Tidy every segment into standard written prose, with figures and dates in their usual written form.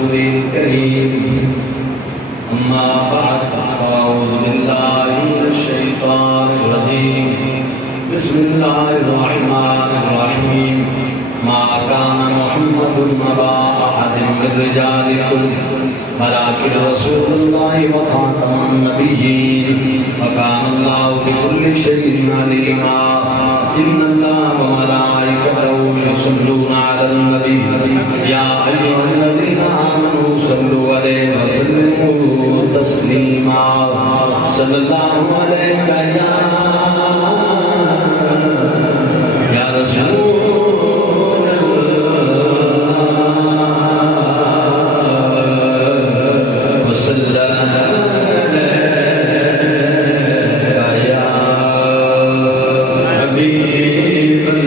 رسول كريم أما بعد فأعوذ بالله من الشيطان الرجيم بسم الله الرحمن الرحيم ما كان محمد أبا أحد من رجالكم ولكن رسول الله وخاتم النبيين وكان الله بكل شيء عليما إن الله وملائكته يصلون على النبي يا أيها الذين آمنوا صلوا عليه وسلموا تسليما صلى الله عليك يا رسول الله وسلم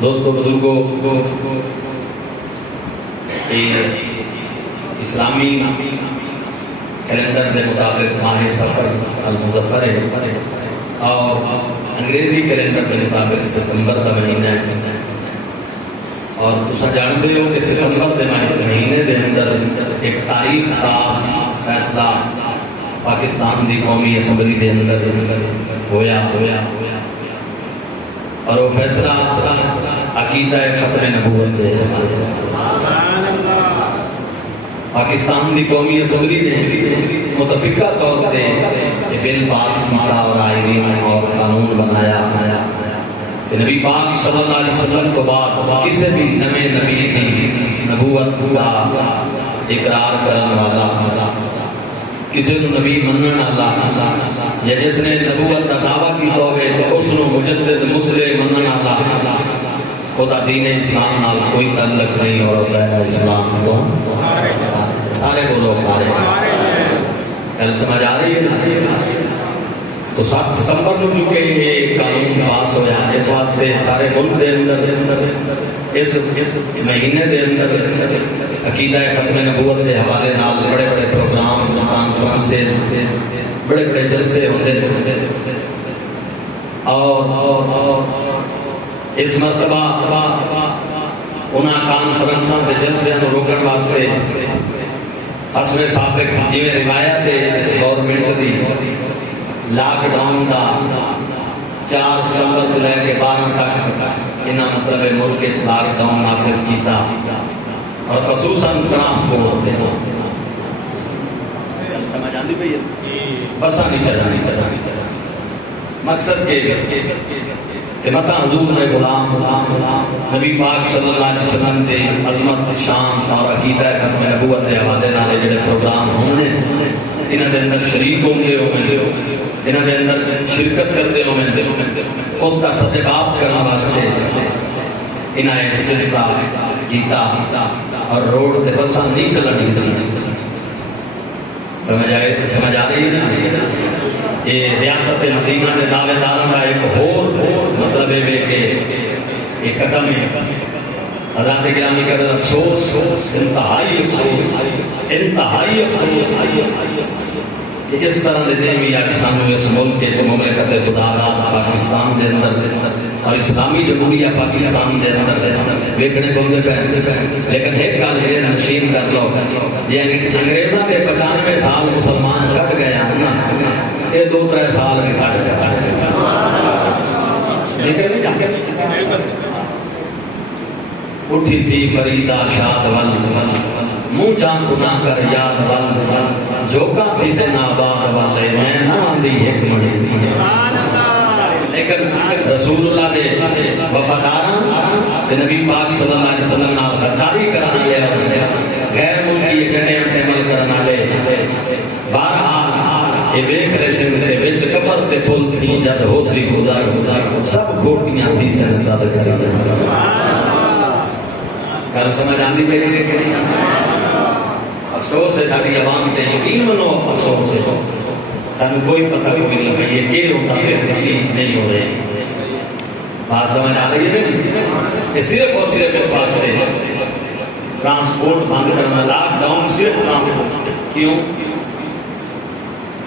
دوستو بزرگوں، اسلامی کیلنڈر کے مطابق ماہ سفر المظفر ہے اور انگریزی کیلنڈر کے مطابق ستمبر کا مہینہ ہے اور تسا جانتے ہو کہ ستمبر کے مہینے کے اندر ایک تاریخ ساز فیصلہ پاکستان دی قومی اسمبلی کے اندر ہویا اور وہ فیصلہ عقیدہ ختم نبوت دے پاکستان دی قومی اسمبلی نے متفقہ طور پہ یہ بل پاس کیا اور آئین اور قانون بنایا کہ نبی پاک صلی اللہ علیہ وسلم کو بعد کسی بھی نئے نبی کی نبوت کا اقرار کرنے والا کسی کو نبی منن والا یا جس نے نبوت کا دعویٰ کی تو اس کو مجدد مسلم منن والا خدا دین اسلام نال کوئی تعلق نہیں اور دائرہ اسلام تو سارے کو لوگ سارے گل سمجھ آ رہی ہے تو 7 ستمبر کو چکے یہ قانون پاس ہوا اس واسطے سارے ملک دے اندر اس مہینے دے اندر عقیدہ ختم نبوت کے حوالے نال بڑے بڑے پروگرام کانفرنسز بڑے بڑے جلسے ہوتے اور اس مرتبہ انہاں کانفرنساں تے جلسیاں کو روکن واسطے حسب سابق جویں روایت ہے اس گورنمنٹ دی لاک ڈاؤن دا 4 ستمبر سے لے کے 12 تک انہاں مطلب ملک وچ لاک ڈاؤن نافذ کیتا اور خصوصاً ٹرانسپورٹ دے سمجھ آندی پئی ہے بساں نہیں چلانی مقصد کہ متا حضور نے غلام نبی پاک صلی اللہ علیہ وسلم دی عظمت شان اور عقیدہ ختم نبوت کے حوالے نال جڑے پروگرام ہونے انہاں دے اندر شریک ہوندے انہاں دے اندر شرکت کرتے ہوندے اس کا ستباب کرنے واسطے انہاں ایک سلسلہ کیتا اور روڈ تے بساں نہیں چلانی چاہیے سمجھ آ رہی ہے نا یہ ریاست مدینہ کے دعوے داروں کا ایک اور مطلب ہے کہ یہ قدم ہے حضرات گرامی قدر افسوس انتہائی افسوس کہ اس طرح دے دیمی سانو اس ملک کے مملکت خدا آباد پاکستان دے اندر اور اسلامی جمہوریہ پاکستان دے اندر ویکھنے کو دے لیکن ایک گل یہ نشین کر لو یعنی انگریزاں دے 95 سال مسلمان کٹ گئے ہیں نا یہ 2-3 سال میں کٹ گئے اٹھی تھی فریدہ شاد ول منہ جان گنا کر یاد ول جوکا تھی سے ناباد والے میں نہ آندھی ایک مڑی لیکن رسول اللہ دے وفاداراں تے نبی پاک صلی اللہ علیہ وسلم نال غداری کرانا لے غیر ملکی ایجنڈیاں تے عمل کرنا لے بہرحال یہ ویکھ رہے سے دے وچ قبر تے پل تھی جد حوصلی گزار سب کھوٹیاں تھی سے نتاد کری گل سمجھ آندی پئی کہ نہیں افسوس ہے ساری عوام تے یقین منو افسوس ہے سانو کوئی پتہ کوئی نہیں بھئی یہ کیا ہوتا ہے یقین نہیں ہو رہے بات سمجھ آ رہی ہے نا یہ صرف اور صرف اس واسطے ٹرانسپورٹ بند کرنا لاک ڈاؤن صرف ٹرانسپورٹ کیوں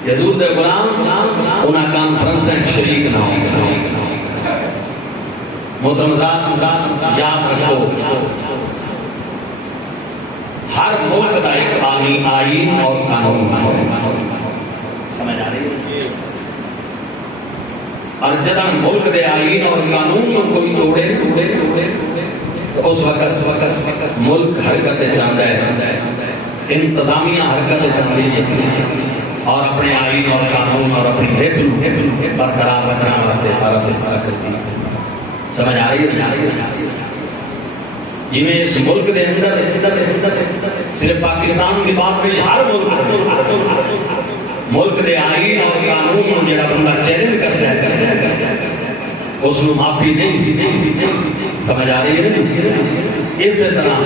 حضور دے غلام انہاں کانفرنس شریک نہ ہوں محترم یاد رکھو ہر ملک کا ایک آئین اور قانون سمجھ آ رہی ہے اور جدہ ملک دے آئین اور قانون میں کوئی توڑے تو اس وقت ملک حرکت چاہتا ہے انتظامیہ حرکت چاہتی ہے اور اپنے آئین اور قانون اور اپنی ریٹ برقرار رکھنے واسطے سارا سلسلہ کرتی ہے سمجھ آ رہی ہے جی میں اس ملک دے اندر صرف پاکستان کی بات نہیں ہر ملک دے آئین اور قانون کو جڑا بندہ چیلنج کرتا ہے اس کو معافی نہیں سمجھ آ رہی ہے اس طرح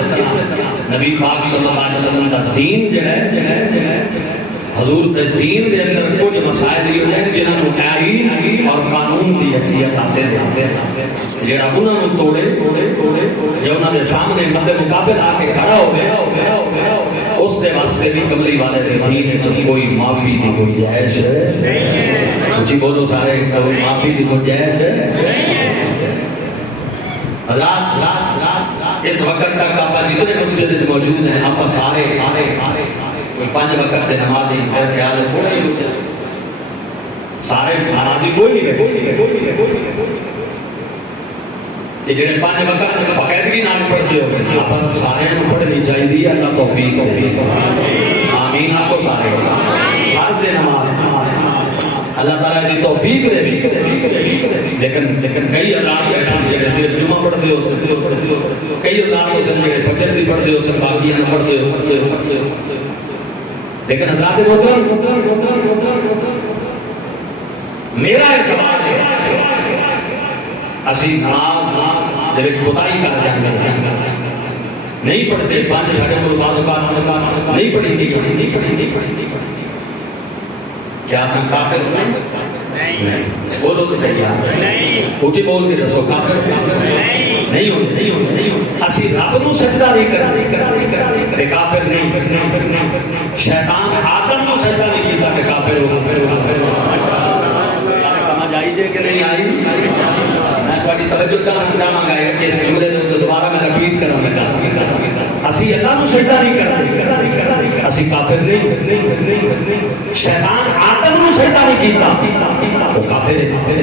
نبی پاک صلی اللہ علیہ وسلم کا دین جڑا ہے حضور دے دین دے اندر کچھ مسائل یہ ہیں جنہاں نو آئین اور قانون دی حیثیت حاصل ہے جڑا انہاں نو توڑے یا انہاں دے سامنے مد مقابل آ کے کھڑا ہو گیا اس دے واسطے بھی کملی والے دے دین وچ کوئی معافی دی گنجائش ہے جی بولو سارے کوئی معافی دی گنجائش ہے رات اس وقت تک آپ جتنے مسجد موجود ہیں آپ سارے کوئی 5 وقت کے نمازی میرے خیال ہے تھوڑے ہی سارے نمازی کوئی نہیں بیٹھے یہ جڑے 5 وقت باقاعدگی نال پڑھتے ہو آپ سارے پڑھنی چاہیے اللہ توفیق دے آمین آپ کو سارے فرض نماز اللہ تعالیٰ کی توفیق دے لیکن کئی حضرات بیٹھے جڑے صرف جمعہ پڑھتے ہو کئی حضرات ہو سن جڑے فجر بھی پڑھتے ہو سن باقی نہ پڑھتے ہو لیکن حضرات محترم میرا ایک سوال ہے اسی نماز دے وچ کوتاہی کر جاندے نہیں پڑھتے 5 ساڑھے کو بعض اوقات نہیں پڑھی کیا ہم کافر نہیں بولو تو صحیح نہیں اونچی بول کے دسو کافر نہیں ہوتے اسی رب نو سجدہ نہیں کرتے تے کافر نہیں شیطان آدم نو سجدہ نہیں کیتا تے کافر ہو سمجھ آئی جے کہ نہیں آئی میں تھوڑی توجہ چاہاں گا اس جملے کو دوبارہ میں رپیٹ کراں گا اسی اللہ نو سجدہ نہیں کرتے اسی کافر نہیں شیطان آدم نو سجدہ نہیں کیتا وہ کافر ہے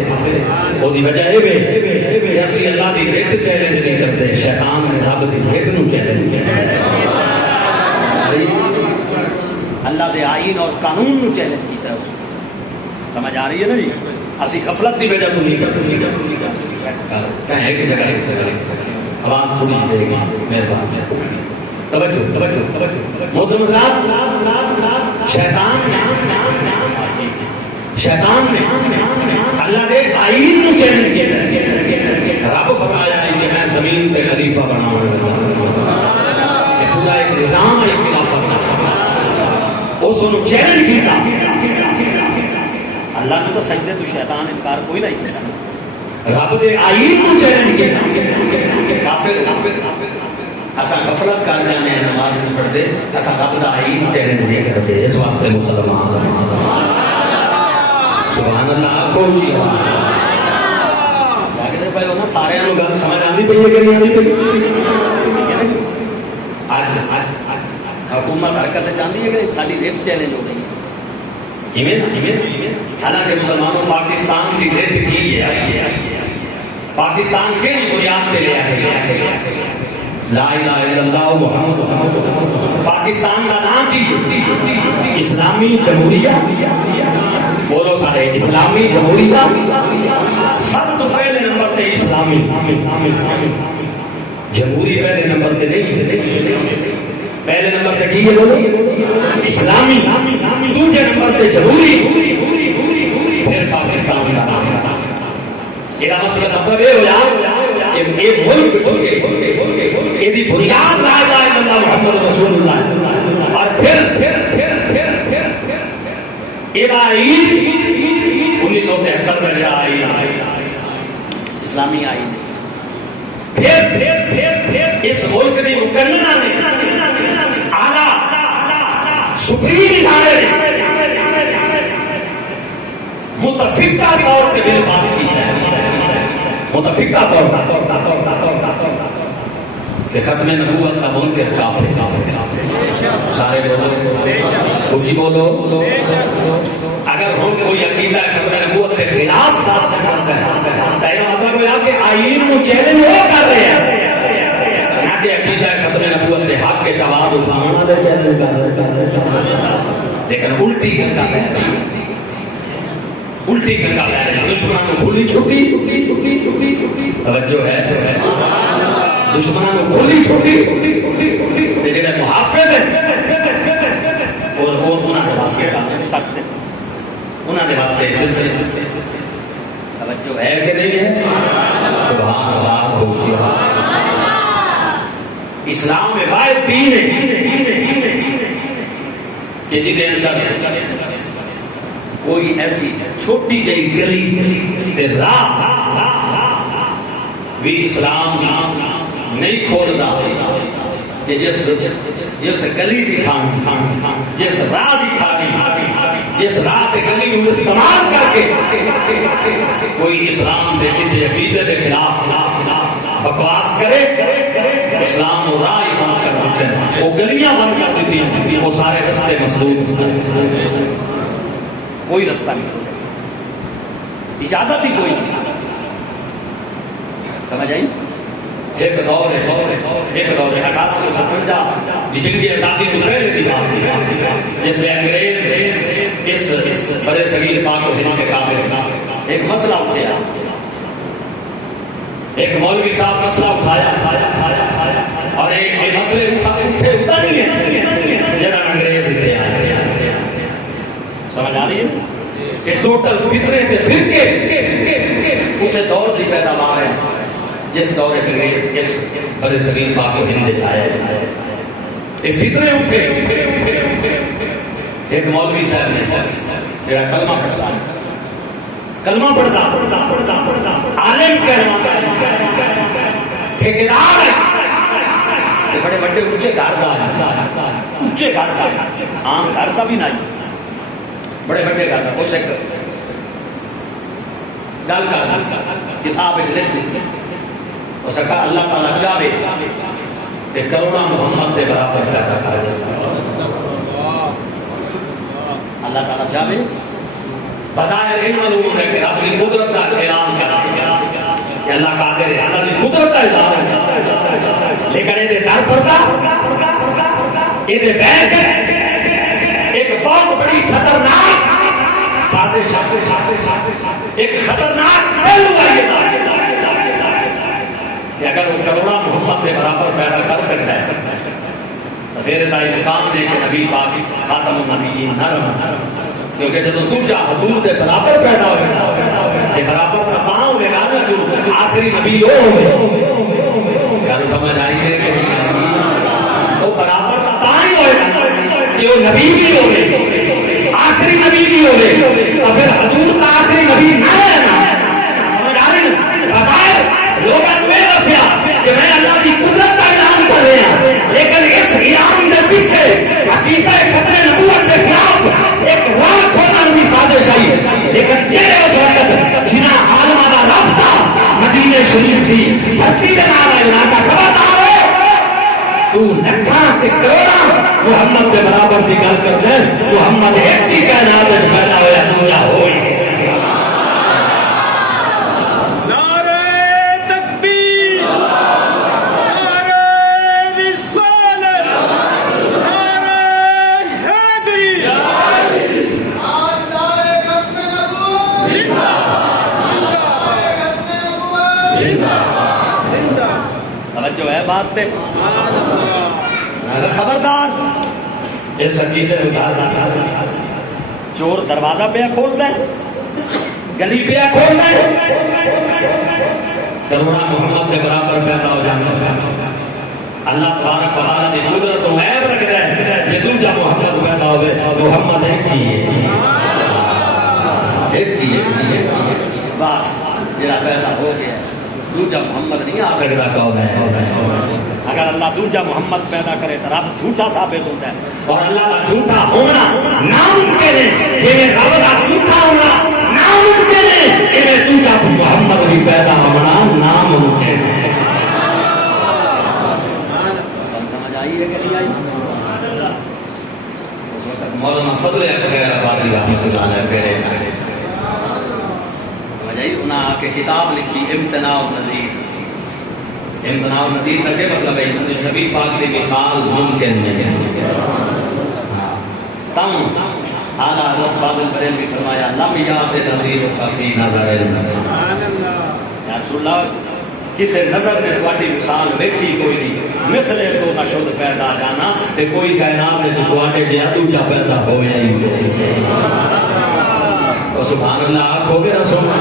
وہ دی وجہ ہے کہ اسی اللہ دی ریٹ چیلنج نہیں کرتے شیطان نے رب دی ریٹ نو چیلنج کیا اللہ دے آئین اور قانون نو چیلنج کیتا ہے سمجھ آ رہی ہے نا جی اسی غفلت دی وجہ تو نہیں کرتے کہیں ایک جگہ آواز تھوڑی دے گی مہربان توجہ محترم حضرات شیطان نے اللہ دے آئین نو چیلنج کیا رب فرمایا ہے کہ میں زمین پہ خلیفہ بناؤں گا یہ پورا ایک نظام ہے خلافت اس نے چیلنج کیا اللہ نے تو سجدے تو شیطان انکار کوئی نہیں کیا رب دے آئین نو چیلنج کیا کافر اسا غفلت کر جانے ہیں نماز نہیں پڑھتے اسا رب دا آئین چیلنج نہیں کرتے اس واسطے مسلمان سبحان اللہ کو جی لگتے پے ہو نا سارے نو گل سمجھ آندی پئی ہے کہ نہیں آندی پئی آج حکومت حرکت چاہتی ہے کہ ساری ریٹ چیلنج ہو گئی حالانکہ مسلمانوں پاکستان کی ریٹ کی ہے پاکستان کیڑی بنیاد پہ لیا ہے لا الہ الا اللہ محمد پاکستان کا نام کی اسلامی جمہوریہ بولو سارے اسلامی جمہوریہ سب تو پہلے نمبر تے اسلامی جمہوری پہلے نمبر تے نہیں پہلے نمبر تے کی ہے بولو اسلامی دوسرے نمبر تے جمہوری پھر پاکستان کا نام یہ مسئلہ مطلب یہ ہو جائے کہ یہ ملک یہ دی بنیاد لا الہ الا اللہ محمد رسول اللہ اور پھر یہ آئین 1973 میں آئی اسلامی آئین پھر اس ملک کی مقننہ نے اعلیٰ سپریم ادارے متفقہ طور پہ بل پاس کیا متفقہ طور کہ ختم نبوت کا منکر کافر سارے بولو اونچی بولو اگر ہم کوئی عقیدہ ختم نبوت کے خلاف ساتھ کرتا ہے تو یہ مطلب ہے کہ آئین کو چیلنج وہ کر رہے ہیں نہ کہ عقیدہ ختم نبوت کے حق کے جواب اٹھانا دے چیلنج کر رہے لیکن الٹی گنگا بہ رہی الٹی گنگا بہ رہی دشمنوں کو کھلی چھٹی توجہ ہے دشمنوں کو کھلی چھوٹی جڑے محافظ ہیں اور انہاں دے واسطے انہاں دے واسطے سلسلے توجہ ہے کہ نہیں ہے سبحان اللہ کو کیا اسلام میں واحد دین ہے کہ جس کے اندر کوئی ایسی چھوٹی جئی گلی تے راہ بھی اسلام نہیں کھولتا کہ جس گلی دی کھانی جس راہ دی کھانی جس راہ تے گلی کو استعمال کر کے کوئی اسلام دے کسی عقیدے کے خلاف بکواس کرے اسلام وہ راہ ہی بند کر دیتے ہیں وہ گلیاں بند کر دیتی ہیں وہ سارے رستے مسدود کوئی رستہ نہیں اجازت ہی کوئی نہیں. سمجھ آئی؟ ایک دور ہے 1857 جنگ آزادی تو پہلے دی بات، جس سے انگریز اس بڑے صغیر پاک و ہند کے قابل ایک مسئلہ اٹھایا، ایک مولوی صاحب مسئلہ اٹھایا اور ایک مسئلے اٹھا نہیں ہے جنہاں انگریز اتنے آئے. سمجھ آ رہی ہے؟ کہ ٹوٹل فطرے تے فرقے اسے دور کی پیداوار ہے جس دور انگریز اس بڑے صغیر پاک و ہند چاہے یہ فطرے اٹھے. ایک مولوی صاحب نے جڑا کلمہ پڑھتا عالم کہلواتا ٹھیکیدار ہے، بڑے بڑے اونچے گھر کا اونچے گھر کا عام گھر کا بھی نہیں، بڑے بڑے گھر کا. کچھ ایک گل کا کتاب لکھ دیتی، اس کا اللہ تعالیٰ چاہے کہ کروڑا محمد کے برابر پیدا کر دے. اللہ تعالیٰ چاہے بظاہر علم علوم ہے کہ رب کی قدرت کا اعلان کرا کہ اللہ قادر ہے، اللہ کی قدرت کا اظہار ہے، لیکن یہ در پردہ یہ بیٹھ ایک بہت بڑی خطرناک سازش، ایک خطرناک پہلو ہے کہ اگر وہ کروڑا محمد کے برابر پیدا کر سکتا ہے تو پھر یہ مقام دے کہ نبی پاک خاتم النبیین نہ رہا، کیونکہ جب دوجا حضور کے برابر پیدا ہوئے یہ برابر کا کہاں ہوئے گا نا جو آخری نبی ہو ہوئے. کیا سمجھ آئی ہے کہ وہ برابر کا کہاں ہی ہوئے گا کہ وہ نبی بھی ہوئے، آخری نبی بھی ہوئے، اور پھر حضور کا آخری نبی نہ رہنا. سمجھ آ رہی ہے؟ بظاہر لوگوں نے دسیا کہ میں اللہ کی قدرت کا اعلان کر رہے ہیں، لیکن اس اعلان کے پیچھے عقیدہ ختم نبوت کے خلاف ایک راہ کھولنا بھی سازش آئی. لیکن جہے اس وقت جنہاں عالمہ دا رابطہ مدینے شریف تھی دھرتی کے نام ہے انہاں کا خبردار ہے تو لکھاں تے کروڑاں محمد کے برابر دی گل کر دے. محمد ایک ہی کائنات وچ پیدا ہویا دوجا ہوئی. جو ہے بات پہ خبردار اس عقیدے میں چور دروازہ پہ کھولتا ہے، گلی پہ کھولتا ہے، کروڑا محمد کے برابر پیدا ہو جانا. اللہ تبارک و تعالیٰ کی قدرت و عیب رکھتا ہے کہ دوجا محمد پیدا ہوئے. محمد ایک ہی ہے بس جڑا پیدا ہو گیا دوجا محمد نہیں آ سکتا. کون ہے؟ اگر اللہ دوجا محمد پیدا کرے تو رب جھوٹا ثابت ہوتا ہے، اور اللہ کا جھوٹا ہونا ناممکن ہے. جی رب کا جھوٹا ہونا ناممکن ہے، کہ دوجا محمد بھی پیدا ہونا ناممکن ہے. سمجھ آئی ہے کہ نہیں آئی؟ اس وقت مولانا فضل خیر آبادی رحمۃ اللہ علیہ پیڑے انہاں آ کے کتاب لکھی امتناع النظیر. امتناع النظیر کا کیا مطلب ہے؟ نبی پاک کی مثال ممکن نہیں ہے. تم اعلیٰ حضرت فاضل بریلوی فرمایا لم یات نظیر کا فی نظر یا رسول اللہ کسی نظر نے تواڈی مثال ویکھی کوئی نہیں، مثلے تو نہ شد پیدا جانا تے کوئی کائنات میں تو تواڈے جہا دوجا پیدا ہویا ہی نہیں. سبحان اللہ آنکھو میرا سونا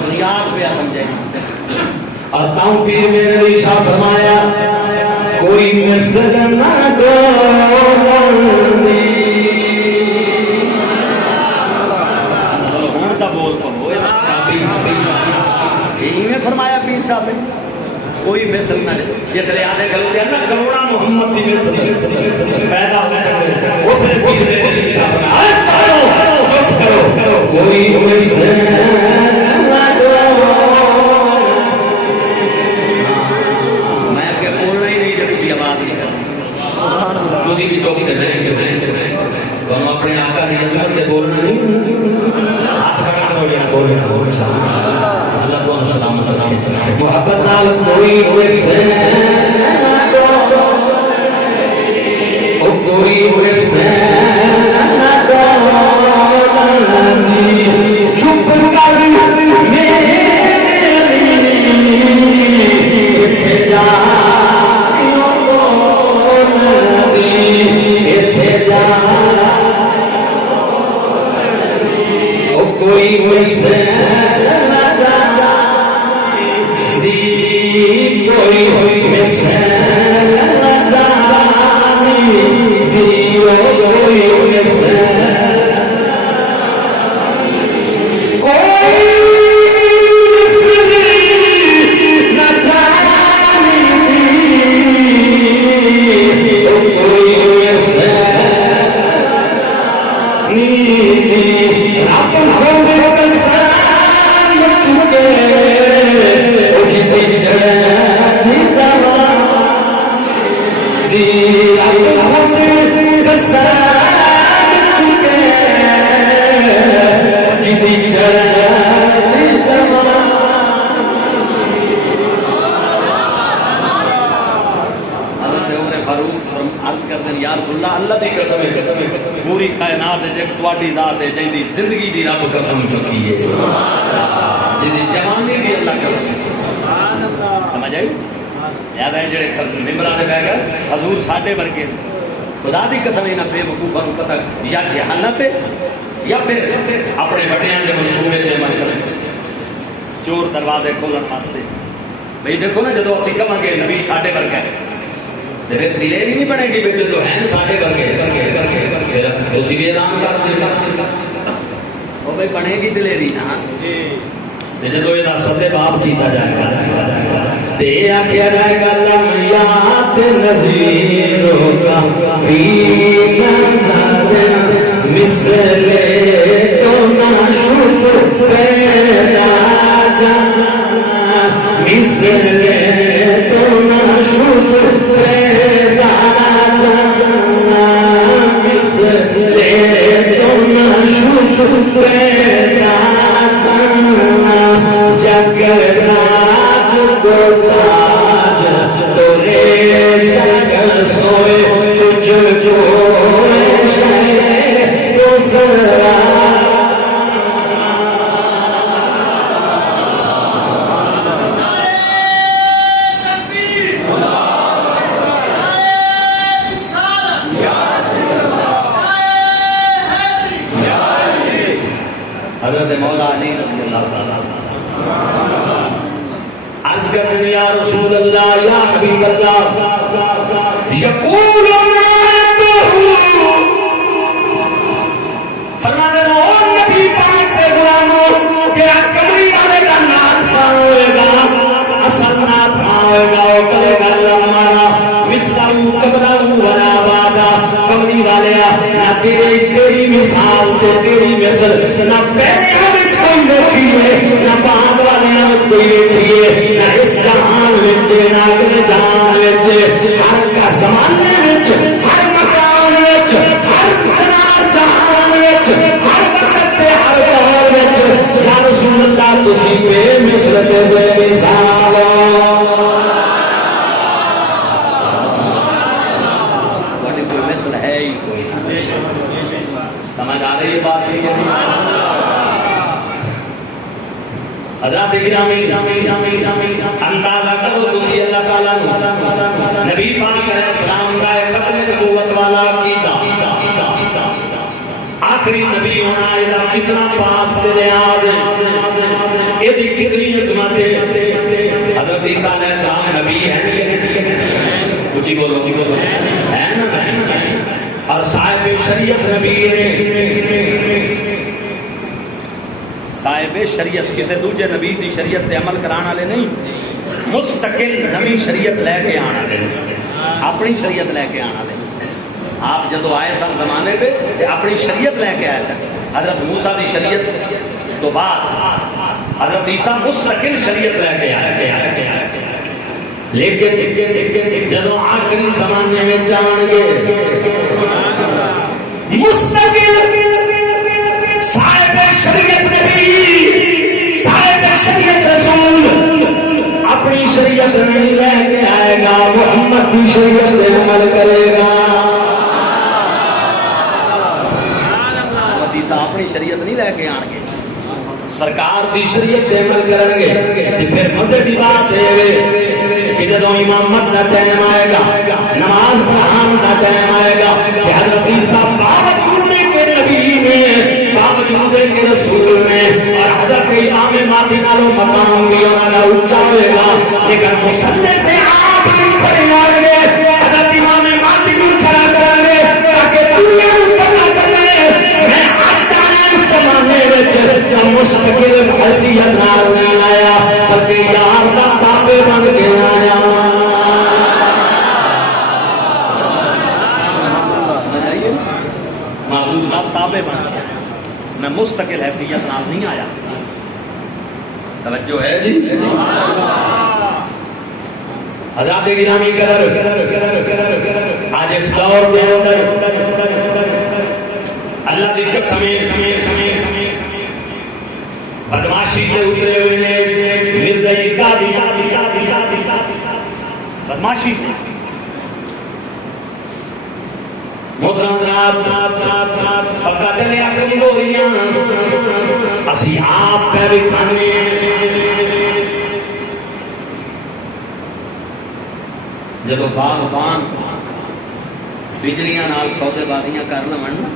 بنیاد پہ سمجھے. اور تاؤں پیر میرے لیے شاہ فرمایا کوئی مثل نہ ڈولی. چلو ہوں تو بول پڑو یہی میں فرمایا پیر صاحب نے کوئی مثل نہ جس لئے آدھے کروڑا محمد کی مثل پیدا ہو سکتے اس نے پیر میرے لیے شاہ فرمایا چپ کرو کوئی مثل تھی بھی چوکی کرتے ہیں تو اپنے آقا کی عظمت سے بولنا نہیں. ہاتھ بولے اللہ کو سلامت رکھے محبت نال کوئی ویسے کوئی ویسے چپ کر کوئی ویسے کوئی ویسے پوری کائنات جے تواڈی ذات ہے جے دی زندگی دی رب قسم چکی ہے جے دی جوانی دی اللہ قسم سبحان اللہ سمجھ آئی یاد ہے جڑے ممبراں دے بیٹھ گئے حضور ساڈے ورگے خدا دی قسم انہاں بے وقوفاں نوں پتہ یا جہالت ہے یا پھر اپنے بڑیاں دے منصوبے تے عمل کریں چور دروازے کھولن واسطے بھئی دیکھو نا جدوں اسی کہاں گے نبی ساڈے ورگا ہے پھر دلیری نہیں بنے گی بیٹے تو ہیں ساڈے ورگے پھر اسی لیے اعلان کر دے وہ بھائی بنے گی دلیری نا جدو یہ سدے باپ کیتا جائے گا تے آکھیا جائے گا لم یاد نظیروں کا فی نظر مثل تو نہ شوف پیدا جانا مثل تو نہ شوف پیدا جانا مثل تو نہ شوف پیدا جانا جگراج کو تاج تورے سگ سوئے تجھ کو شہر تو سرا حضرت مولا علی رضی اللہ تعالیٰ عرض کرتے ہیں یا رسول اللہ یا حبیب اللہ یقول فرمانے لو نبی پاک پہ غلاموں تیرا کمری والے کا نات ہوئے گا اصل نات ہوئے گا وہ کرے گا لمانا مثلہو قبلہو ولا بادا کمری والے نہ تیری مثال تو تیری مثل نہ پہلے ہمیں کوئی دیکھیے نہ بعد والے ہمیں کوئی دیکھیے نہ اس جہان وچ نہ اگلے جہان وچ ہر کا زمانے وچ ہر مکان وچ ہر جہان وچ ہر وقت تے ہر دور وچ یا رسول اللہ تسی بے مثل تے بے مثال تواڈی کوئی مثل ہے ہی کوئی سمجھ آ رہی ہے بات نہیں حضرات گرامی اندازہ کرو تسی اللہ تعالیٰ نبی پاک علیہ السلام کا ختم نبوت والا عقیدہ آخری نبی ہونا یہ کتنا پاس تے نیاز ہے یہ کتنی عظمت ہے حضرت عیسیٰ علیہ السلام نبی ہے کچھ بولو ہے نا اور صاحب شریعت نبی ہے صاحب شریعت کسی دوجے نبی دی شریعت تے عمل کرانا لے نہیں مستقل نبی شریعت لے کے آنا لے اپنی شریعت لے کے آنا لے آپ جدو آئے سن زمانے پہ اپنی شریعت لے کے آئے سن حضرت موسیٰ دی شریعت تو بعد حضرت عیسیٰ مستقل شریعت لے کے آئے لیکن جدو آخری زمانے میں جان گے مستقل صاحب شریعت نبی شریعت نہیں لے کے آئے گا، محمد کی شریعت پہ عمل کرے گا۔ اپنی شریعت نہیں لے کے آن گے، سرکار دی شریعت سے عمل کریں گے۔ پھر مزے دی بات ہے کہ جدو امامت کا ٹائم آئے گا، نماز پڑھان کا ٹائم آئے گا، کہ حضرت عیسیٰ باوجود کے نبی میں، باوجود کے رسول میں، اور حضرت امام مہدی نالوں مقام بھی انہوں نے اونچا ہوئے گا، لیکن مصلی پہ آپ نہیں کھڑے آئیں گے، حضرت امام مہدی کو کھڑا کریں گے تاکہ دنیا کو پتہ چلے میں مستقل حیثیت نال نہیں آیا، بلکہ یار کا تابع بن کے آیا۔ معبود کا تابع بن کے آیا، میں مستقل حیثیت نال نہیں آیا۔ توجہ ہے جی؟ حضرات گرامی قدر، آج اس دور کے اندر اللہ کی قسم بدماشی کے اترے ہوئے نے، مرزائی بدماشی محترم جناب، پتہ چلیا کمزوریاں اسی آپ پہ بھی کھانے، جب باغبان بجلیاں نال سودے بازیاں کر لون نا،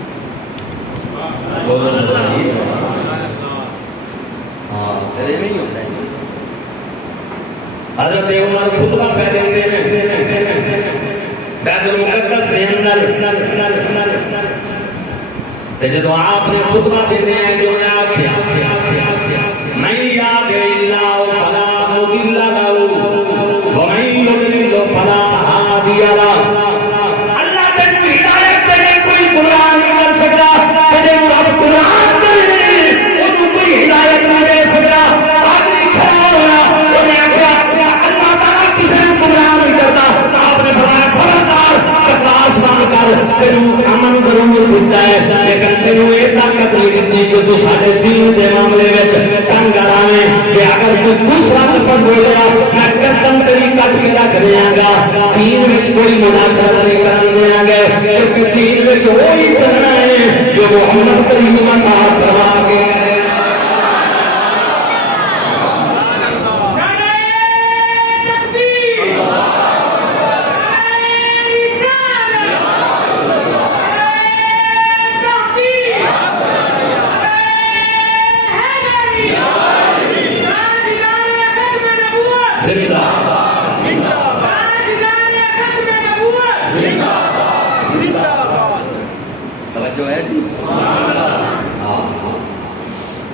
پھر ایویں ہی ہوتا ہے۔ حضرت عمر خطبہ پہ دیندے نے بیت المقدس کے اندر، تے جدوں آپ نے خطبہ دیندے ہیں جو نے آکھیا من یہد اللہ فلا مضل لہ ومن یضلل فلا ہادی لہ۔ اللہ تینوں ہدایت دے، کوئی گمراہ نہیں کر سکتا، تے رب قرآن دے اونوں کوئی ہدایت نہیں دے سکتا۔ آدمی کھڑا ہوا، انہیں آکھیا اللہ تعالیٰ کسی کو گمراہ نہیں کرتا۔ آپ نے فرمایا خبردار، بکواس بند کر، تینوں امن ضرور دیتا ہے لیکن تینوں یہ طاقت نہیں دیتی کہ تو سارے دین کے معاملے میں تنگ آویں کہ اگر تو دوسرا لفظ بولیا میں گردن تیری کٹ کے رکھ دیاں گا۔ دین وچ کوئی مناظرہ نہیں کرن دیاں گے، کیونکہ دین وچ وہی چلنا ہے جو محمد کریم عطا فرما کے گئے۔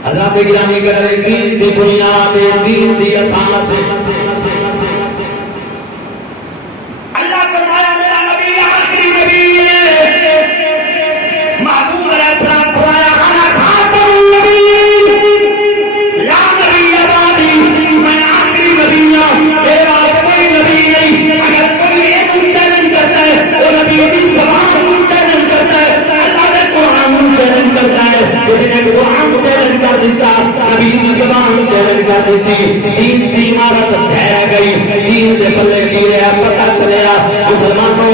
حضرات گرامی قدر، دین دی بنیاد، دین دی اساس اللہ فرمایا میرا نبی آخری نبی ہے۔ محبوب علیہ السلام فرمایا انا خاتم النبیین لا نبی بعدی، میں آخری نبی ہوں، میرے بعد کوئی نبی نہیں۔ اگر کوئی ایک چیلنج کرتا ہے وہ نبی کی زبان چیلنج کرتا ہے، اللہ کے قرآن چیلنج کرتا ہے، قرآن چیلنج کر دیتا، نبی کی زبان چیلنج کر دیتی، دین کی عمارت ٹھہر گئی، دین کے پلے کی رہا پتہ چلیا مسلمانوں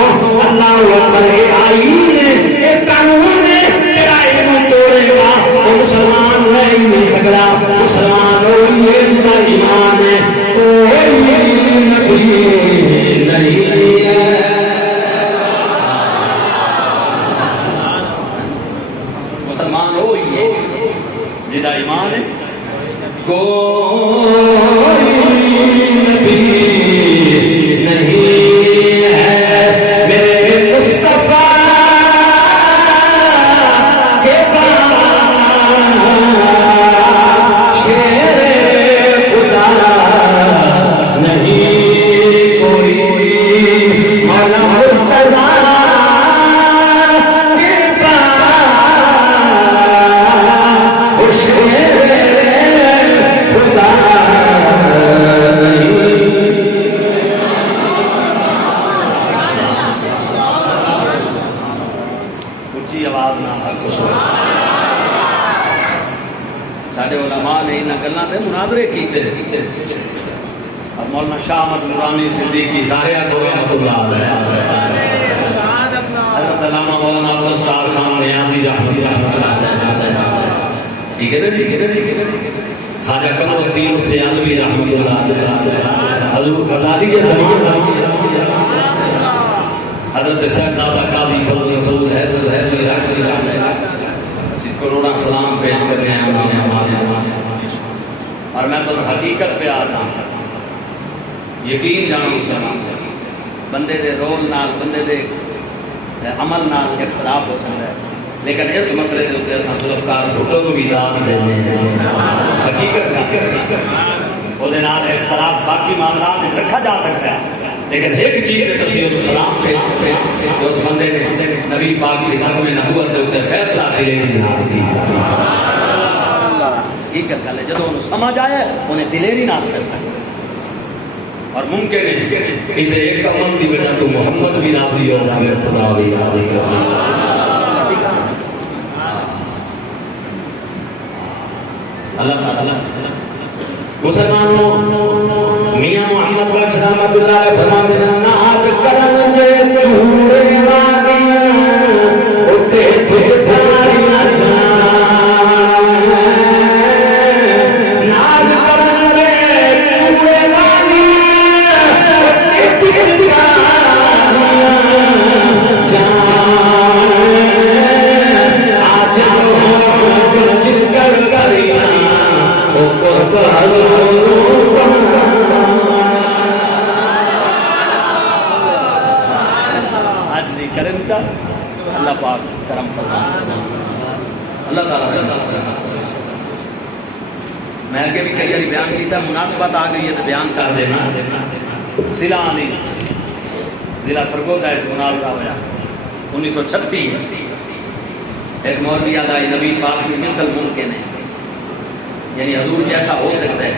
اللہ اکبر، یہ آئین ہے، یہ قانون ہے، تیرا علم توڑے گا وہ مسلمان رہ ہی نہیں سکتا۔ مسلمان ہو یہ جدا ایمان ہے، کوئی نبی نہیں ہے۔ مسلمان ہو یہ جدا ایمان ہے، کوئی نبی نہیں ہے میرے مصطفیٰ کے بعد، شیر خدا نہیں کوئی، مولا مرتضیٰ کے بعد، وہ شیر خدا نہیں۔ اچھی آواز نہ سارے علماء نے انہاں گلاں تے مناظرے کیتے، اور مولانا شاہ احمد نورانی صدیقی سارے رحمۃ اللہ علیہ، حضرت علامہ مولانا عبدالستار خان نیازی رحمۃ اللہ علیہ، ٹھیک ہے نا، ٹھیک ہے نا، ٹھیک ہے نا، خواجہ قمر الدین سیالوی رحمۃ اللہ علیہ، حضور غزالی کے زمان حضرت سید ناظر قاضی فضل رسول حیدر حیدری رحمۃ اللہ علیہ، کروڑا سلام پیش کرنے ہیں ہمارے اور میں تو حقیقت پہ آتا ہوں، یقین جانو سلام بندے دے رول نال بندے دے عمل نال اختلاف ہو سکتا ہے، لیکن اس مسئلے کے اتنے سلفکار بھٹو کو بھی داد دینے ہیں، حقیقت وہ اختلاف باقی معاملات میں رکھا جا سکتا ہے، لیکن ایک چیز ہے تصویر سلام پہ اس بندے نے نبی پاک کی ختم نبوت کے اتنے فیصلہ دلے حقیقت گل ہے، جب انہوں سمجھ آیا انہیں دلیری نال فیصلہ کیا، اور ممکن ہے اسے ایک عمل کی وجہ تو محمد بھی راضی ہو جائے، خدا بھی راضی ہو جائے۔ اللہ تعالیٰ مسلمانوں میاں محمد بخش رحمت اللہ علیہ فرماتے ہیں ناز کرن جے چوڑے والی اتے تھے تھاری نہ جان، ناز کرن جے چوڑے والی اتے تھے تھاری نہ جان، آج جو چل کر کریاں اللہ پاک کرم فرمائے، اللہ تعالیٰ میں آگے بھی کئی بار بیان کیتا، مناسبت آ گئی ہے تو بیان کر دینا۔ ضلع علی ضلع سرگودا مناظرہ ہوا 1936، ایک مولوی یاد آئی نبی پاک کی مثل ممکن ہے، یعنی حضور جیسا ہو سکتا ہے،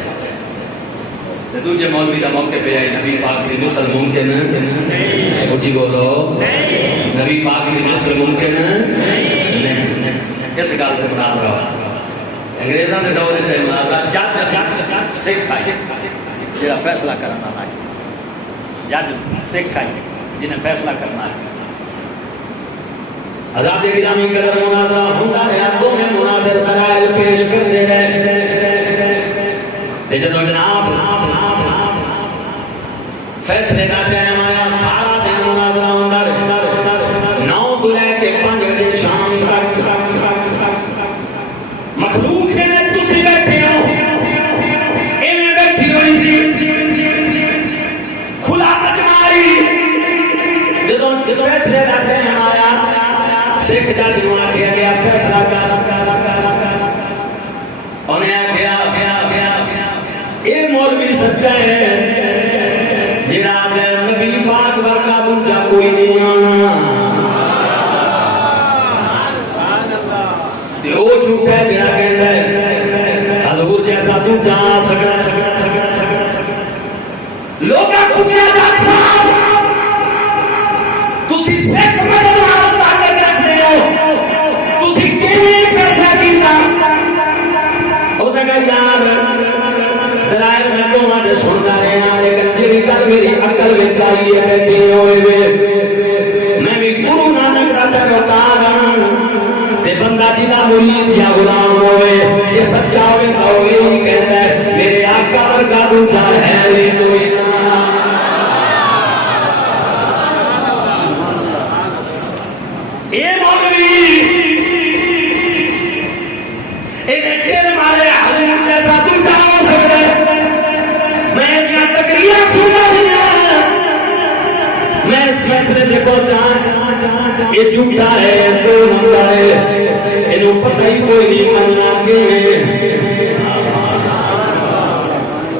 دوجے مولوی کا موقع پہ آئی نبی پاک کی مثل ممکن ہے، اچھی بولو نبی پاک کی مثل ممکن ہے نہیں، اس گل پہ مناظرہ ہوا، انگریزاں دے دور وچ مناظرہ جج سکھ آئے جڑا فیصلہ کرنا ہے، جج سکھ آئے جنہیں فیصلہ کرنا ہے، حضرات گرامی قدر مناظرہ ہوندا ہے، دونوں مناظر دلائل پیش کرتے رہے، جدو جناب فیصلے کا ٹائم آیا سارا دن مناظرہ ہوندا رہتا، 9 تو لے کے 5 بجے شام تک مخلوق ہے تسی بیٹھے ہو ایویں بیٹھی ہوئی سی کھلا اجمائی، جدو فیصلے کا ٹائم آیا سکھ جج نوں آکھیا گیا فیصلہ کر، انہیں آکھیا اے مولوی سچا ہے جناب نبی پاک ورگا دوجا کوئی نہیں آنا، تے او جھوٹا ہے جڑا کہندا ہے حضور جیسا دوجا آ سکدا، لوکاں پوچھیا جج صاحب تسی سکھ مذہب نال تعلق رکھدے ہو، تسی کیویں فیصلہ کیتا؟ ہو سکدا یار دلائل میں تو مجھے سنتا رہا، لیکن جی گل میری عقل میں چاہیے بیٹھی ہوئے میں بھی گرو نانک کا پیروکار ہوں، تے بندہ جنہ مرید یا غلام ہوئے یہ سچا ہوئے تو یہی کہتا ہے میرے آقا ورگا دوجا ہے ہی کوئی نہ۔ اے مولوی انہیں دل مارے حضور جیسا دوجا ہو سکتا ہے، میں تقریر سننا میں اس فیصلے دیکھو جان یہ جھوٹا ہے، 2 نمبر ہے، انہوں پتہ ہی کوئی نہیں مننا کے،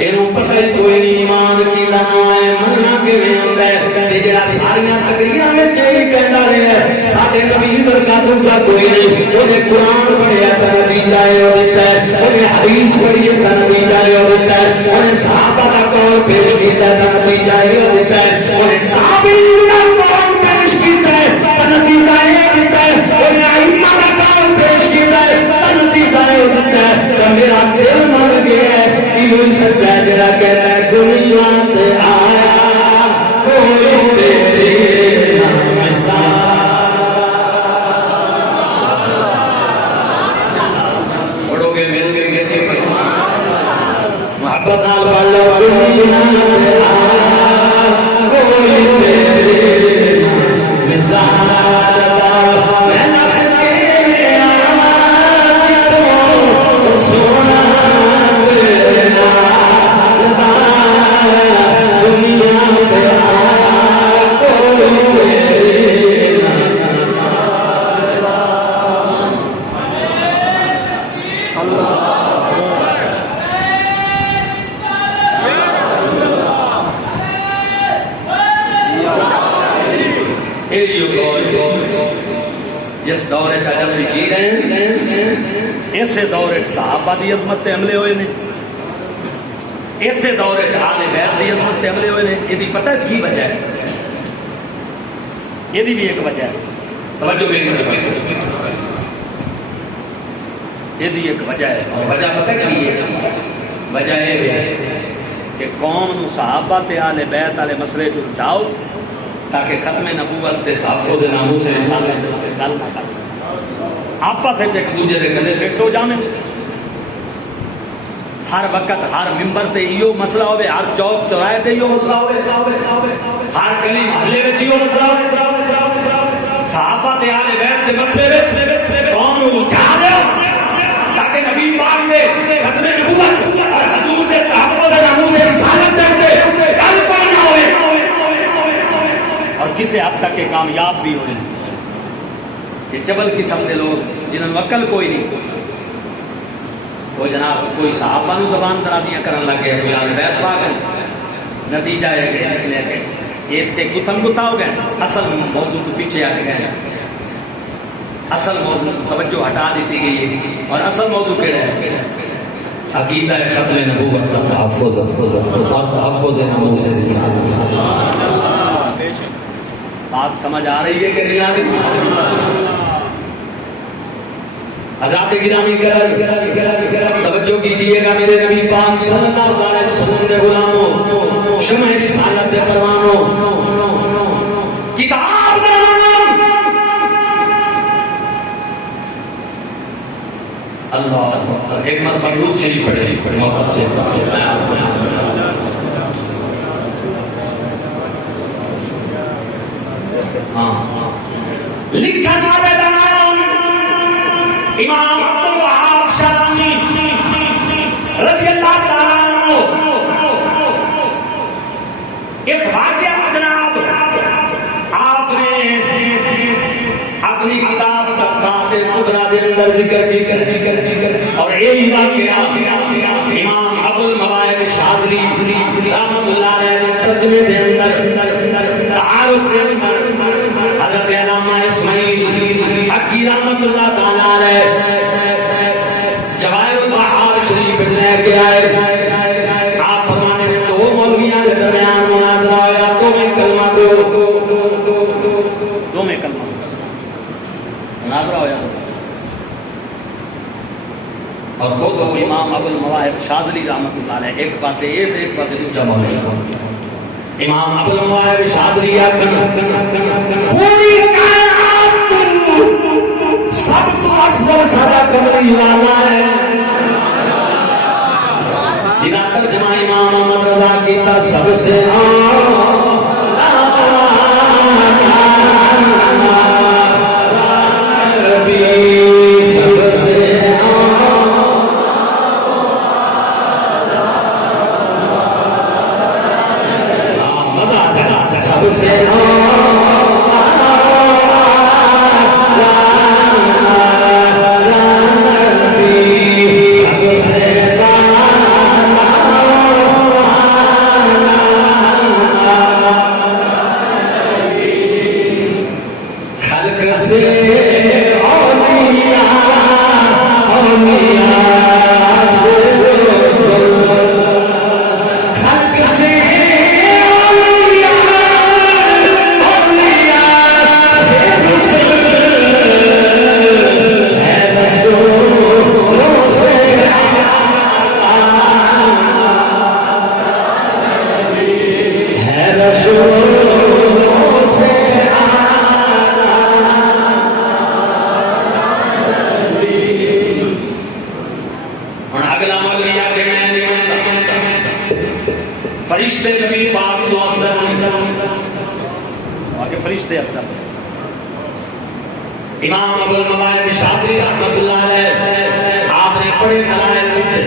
انہوں پتہ ہی کوئی نہیں ایمان کی لانا ہے مننا کے میں ہوتا ہے، جڑا ساریاں تقریراں میں یہی کہتا رہے ساڈے نبی ورگا دوجا کوئی نہیں، انہیں قرآن پڑھیا تے نتیجہ یہ دیتا ہے، انہیں حدیث پڑھی تے نتیجہ یہ دیتا ہے، انہیں صحابہ کا قول پیش کیتا تے نتیجہ یہ دیتا ہے، انہیں تابعین کا قول پیش کیتا ہے تے نتیجہ یہ دیتا ہے، انہیں ائمہ کا قول پیش کیتا ہے تے نتیجہ یہ دیتا ہے، تے میرا دل مر گیا ہے یہ سچا ہے جڑا کہتا ہے دنیا محبت نال پڑھ لو دنیا تے کوئی تیرے مثال دا میں نہ تیرے تو سونا تیرے نال دا دنیا تے کوئی تیرے جس دور کا جب سے جی رہے ہیں اسے دور صحابہ دی عظمت تے حملے ہوئے نے اسے دور آل بیت دی عظمت تے حملے ہوئے نے یہ پتہ کی وجہ ہے یہ بھی ایک وجہ ہے توجہ میری طرف یہ ایک وجہ ہے اور وجہ پتہ کی ہے وجہ یہ ہے کہ قوم نو صحابہ تے آل بیت والے مسئلے جو اٹھاؤ تاکہ ختم نبوت تے تحفظ ناموس انسان تے گل نہ کر سکے آپس وچ ایک دوجے دے گلے فٹ ہو جاویں ہر وقت ہر ممبر تے ایو مسئلہ ہوے ہر چوک چوراہے تے ایو مسئلہ ہوے ہر گلی محلے وچ ایو مسئلہ ہوے صحابہ تے آل بیت دے مسئلے وچ قوم نو اٹھا دیو تاکہ نبی پاک دے ختم نبوت اور حضور دے تحفظ ناموس رسالت تے گل کوئی نہ ہوے اور کسی حد تک کے کامیاب بھی ہوئے کہ چبل قسم کے لوگ جنہوں نے عقل کوئی نہیں وہ جناب کوئی صحابہ نو زبان درازیاں کرن لگ گئے کوئی آل بیت پا گئے نتیجہ ہے کہ نکلے کہ یہ تے گتھم گتھا ہو گئے اصل موضوع تو پیچھے ہٹ گئے اصل موضوع توجہ ہٹا دیتی گئی ہے اور اصل موضوع کیڑا ہے عقیدہ ختم نبوت کا تحفظ اور تحفظ ناموس رسالت بات سمجھ آ رہی ہے کہ نہیں آ رہی حضرات گرامی توجہ کیجئے گا میرے نبی پاک صلی اللہ علیہ وسلم کے غلاموں شمع رسالت کے پروانوں کتاب اللہ اکبر ایک مرتبہ درود شریف پڑھیں محبت سے میں آپ کو لکھن والے کا نام امام عبد الوہاب شاذلی رضی اللہ تعالیٰ عنہ اس واقعہ جناب آپ نے اپنی کتاب طبقات کبریٰ دے اندر ذکر کی اور یہی واقعہ امام ابو المواہب شاذلی رحمۃ اللہ علیہ نے ترجمے دے اندر تعارف کے اندر حضرت علامہ اسماعیل حقی رحمۃ اللہ تعالیٰ علیہ جواہر البحار شریف لے کے آئے آپ فرمانے نے دو مولویاں کے درمیان مناظرہ ہوا دو میں کلمہ دو میں کلمہ مناظرہ ہوا اور خود امام ابو المواہب شاذلی رحمۃ اللہ علیہ ایک پاسے یہ ایک پاسے دوسرا مولوی امام ابو المواہب شاذلی پوری کائنات سب تو افضل سارا قمری والا ہے جنہاں ترجمہ امام احمد رضا کیتا سب سے فرشتے نبی پاک تو افضل ہیں، آگے فرشتے افضل ہیں۔ امام ابو المواہب شاطبی رحمۃ اللہ علیہ آپ نے بڑے دلائل لکھے،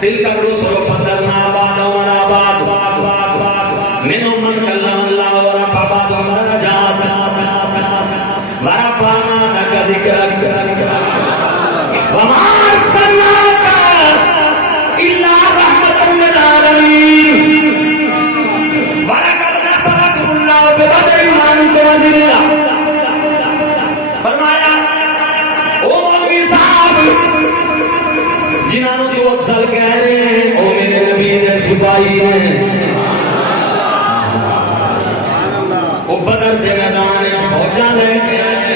تلک الرسل فضلنا بعضهم على بعض منهم من كلم الله ورفع بعضهم درجات ورفعنا لك ذكرك وما أرسلناك إلا رحمة للعالمين ولقد نصركم الله ببدر وأنتم أذلة۔ فرمایا او مولوی صاحب جنہوں تو افضل کہہ رہے ہیں او میرے نبی دے سپاہی نے، وہ بدر دے میدان فوجاں لے کے آئے،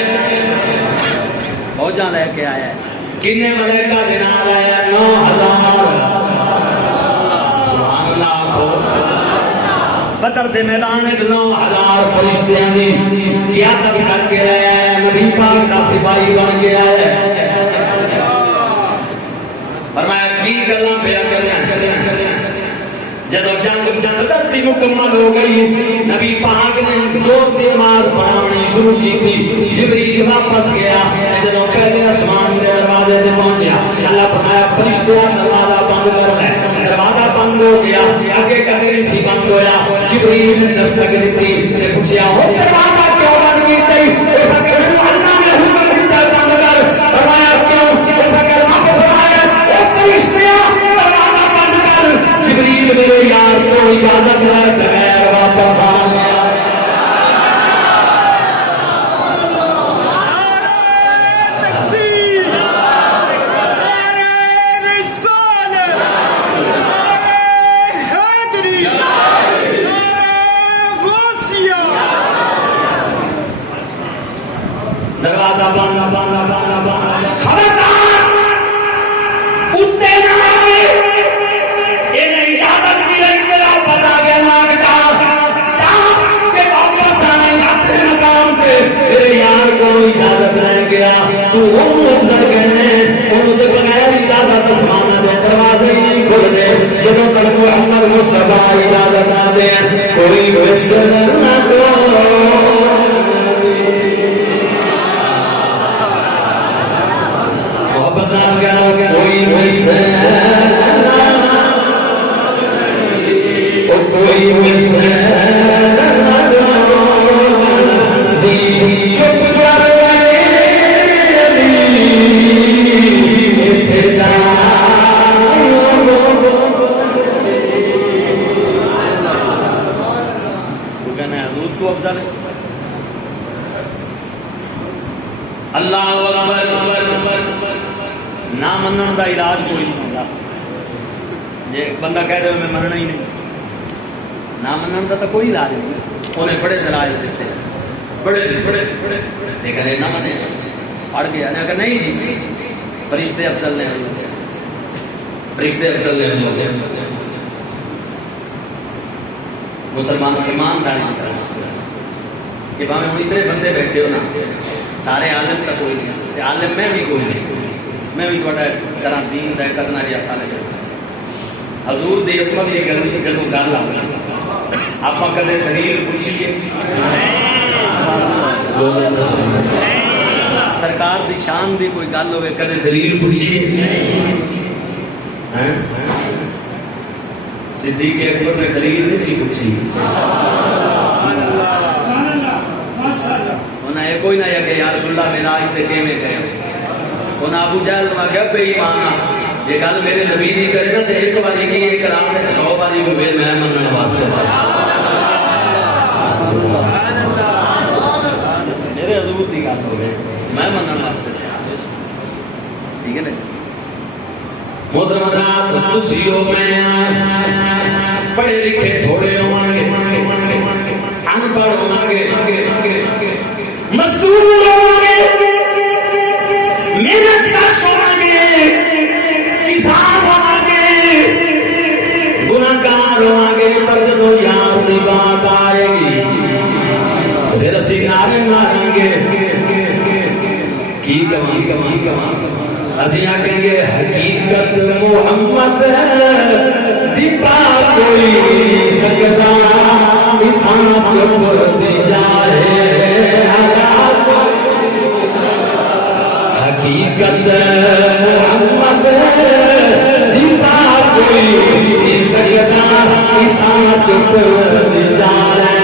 فوجاں لے کے آیا ہے، کنے ملائکہ دے نال آیا 9000 سبحان اللہ۔ بدر دے میدان 9000 فرشتیاں دی قیادت کر کے آیا ہے، نبی پاک دا سپاہی بن کے آیا ہے۔ فرمایا کی گلاں پیا کرنا، جدو جنگ بدر مکمل ہو گئی نبی پاک نے زور دی مار پڑھاونی شروع کی، جبریل واپس گیا، جدو پہلے آسمان کے دروازے تے پہنچیا اللہ فرمایا فرشتوں دروازہ بند کر لے، دروازہ بند ہو گیا، آگے کدے نہیں سی بند ہویا، جبریل نے دستک دیتی تے پوچھیا او دروازہ کیوں بند کیتے؟ اس کہ مینوں اللہ نے حکم دیتا بند کر، فرمایا کیوں؟ اس کہ رب فرمایا اے فرشتوں دروازہ بند کر، جبریل میرے یار تو اجازت لے بغیر واپس آ گیا۔ دروازہ بند خبردار اتے نہ آئے، انہیں اجازت نہیں لگی، میرا پتا گیا لاگ جا کہ واپس آنے اپنے مقام پہ، میرے یار کو اجازت رہ گیا، تو انہوں افضل کہنے انہوں دے بغیر اجازت اسمانہ دے دروازے ہی نہیں کھل دے، جدوں تک محمد مصطفیٰ اجازت نہ دے کوئی مثل نہ دو۔ کوئی مثل کوئی مثل چپ تو افضل اللہ اکبر۔ نہ منن دا علاج کوئی نہیں ہوتا، جی ایک بندہ کہہ دے میں مننا ہی نہیں، نہ منن دا تو کوئی علاج نہیں، انہیں بڑے دلائل دیتے بڑے لیکن نہ منے پڑ گیا نے اگر نہیں جی فرشتے افضل نے، فرشتے افضل نے، مسلمان ایمانداری کی طرح کہ باہیں ہوں اتنے بندے بیٹھے ہو نا، سارے عالم کا کوئی نہیں، عالم میں بھی کوئی نہیں، میں بھی تھوڑا طرح دین دا کرنا جا تھا لگے حضور دی عظمت دی گل جدوں گل آوے آپاں کدے دلیل پوچھیے، سرکار دی شان دی کوئی گل ہوے کدے دلیل پوچھیے، صدیق اکبر نے دلیل نہیں سی پوچھی، انہیں یہ کوئی نہ ہے کہ یا رسول اللہ میرا تے کیویں گئے، انہیں ابو جہل نے کہا بے ایمان یہ گل میرے نبی دی کرے نا تے ایک باری کی ایک رات 100 باری ہوے میں منن واسطے میرے حضور دی گل ہوے میں منن واسطے ٹھیک ہے نا۔ محترم حضرات تسی ہو میں پڑھے لکھے تھوڑے ہوں گے، ان پڑھ ہوں گے، مزدور ہوں گے، محنت کش ہوں گے، کسان ہوں گے، گناہگار ہوں گے، پر جدو یار دی بات آئے گی پھر اسی نعرے ماریں گے کی کماں اسی آکھیں گے حقیقت محمد دی بات کوئی نہیں سکتا اتنا چپ دی جائے حقیقت محمد دیتا کوئی نہیں سکتا اتنا چپ دی جائے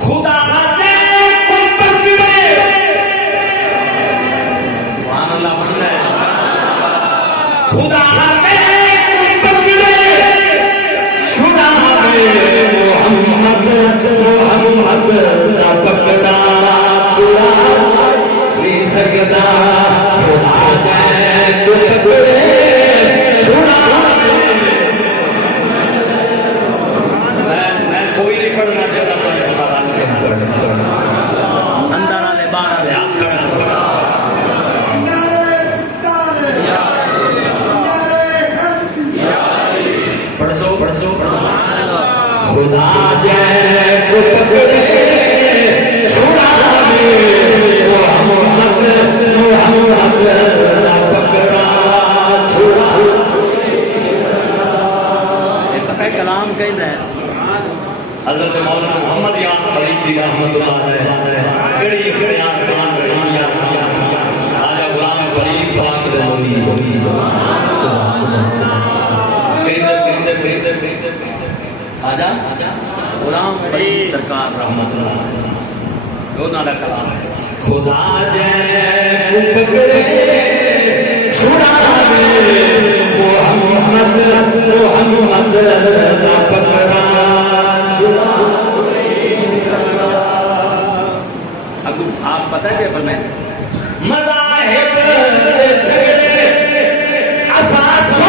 خدا خدا محمد محمد کا پکڑا چھڑا نہیں سکتا خدا جائے کو پکڑے چھڑا میں کوئی نہیں پڑھنا چاہتا اندر والے باہر والے ہاتھ کھڑے خدا جائے کو پکڑے چھڑا محمد محمد کا پکڑا چھڑا ایک کلام کہتا ہے حضرت مولانا محمد یاد فریدی رحمت اللہ علیہ بڑی خیال خان خواجہ غلام فرید پاک دے مرید خواجہ غلام فرید سرکار رحمت اللہ دونوں کا کلام ہے خدا جائے کو پکڑے چھڑا محمد محمد کا پکڑا چھڑا ابو آپ پتہ ہے پر میں مذاہب جھگڑے اساس